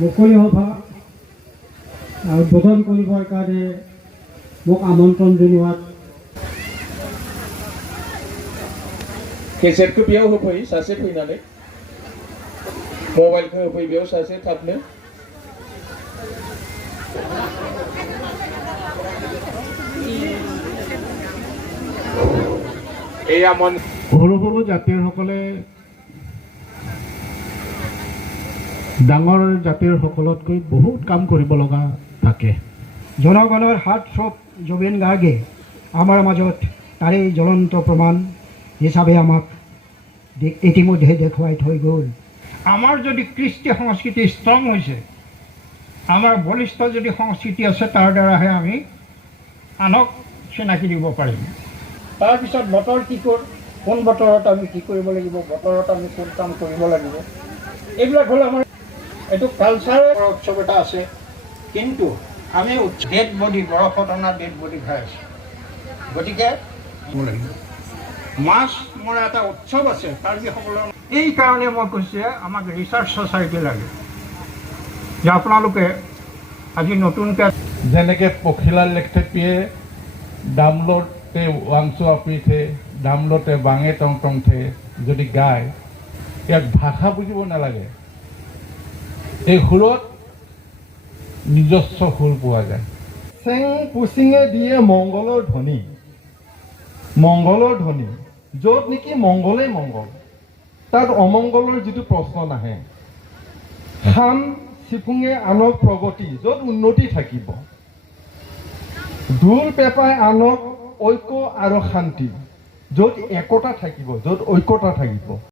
মুকলি সভা উদ্বোধন কৰিবৰ কাৰণে মোক আমন্ত্ৰণ জনোৱাত केसेटखौ बेयाव होफै सासे फैनानै मबाइलखौ होफै बेयाव सासे थाबनो এয়া মন সৰু সৰু জাতিৰসকলে ডাঙৰ জাতিৰসকলতকৈ বহুত কাম কৰিব লগা থাকে। জনগণৰ হাত চব জুবিন গাৰ্গে আমাৰ মাজত তাৰেই জ্বলন্ত প্ৰমাণ হিচাপে আমাক ইতিমধ্যে দেখুৱাই থৈ গ'ল। আমাৰ যদি কৃষ্টি সংস্কৃতি ষ্ট্ৰং হৈছে, আমাৰ বলিষ্ঠ যদি সংস্কৃতি আছে, তাৰ দ্বাৰাহে আমি আনক চিনাকি দিব পাৰিম। তাৰপিছত বতৰ কি কোন বতৰত আমি কি কৰিব লাগিব, বতৰত আমি কোন কাম কৰিব লাগিব, এইবিলাক হ'ল আমাৰ এইটো কালচাৰৰ উৎসৱ এটা আছে। কিন্তু আমি ডেড বডি, বৰফত অনা ডেড বডি খাই আছোঁ। গতিকে মাছ মৰা এটা উৎসৱ আছে কাৰ্বিসকলৰ। এইকাৰণে মই কৈছোঁ যে আমাক ৰিচাৰ্চ ছ'চাইটি লাগে, যে আপোনালোকে আজি নতুনকৈ যেনেকৈ পখিলাৰ লেখথেপিয়ে ডামলোতে ৱাংচু আপি থে, ডামলোতে বাঙে টং টং থে যদি গায়, ইয়াক ভাষা বুজিব নালাগে। এই সুৰত নিজস্ব সুৰ পোৱা যায়। চেং পুচিঙে দিয়ে মংগলৰ ধ্বনি, মংগলৰ ধ্বনি য'ত নেকি মংগলেই মংগল, তাত অমংগলৰ যিটো প্ৰশ্ন নাহে। খাম চিফুঙে আনক প্ৰগতি, য'ত উন্নতি থাকিব। ঢোল পেঁপাই আনক ঐক্য আৰু শান্তি, য'ত একতা থাকিব, য'ত ঐক্যতা থাকিব।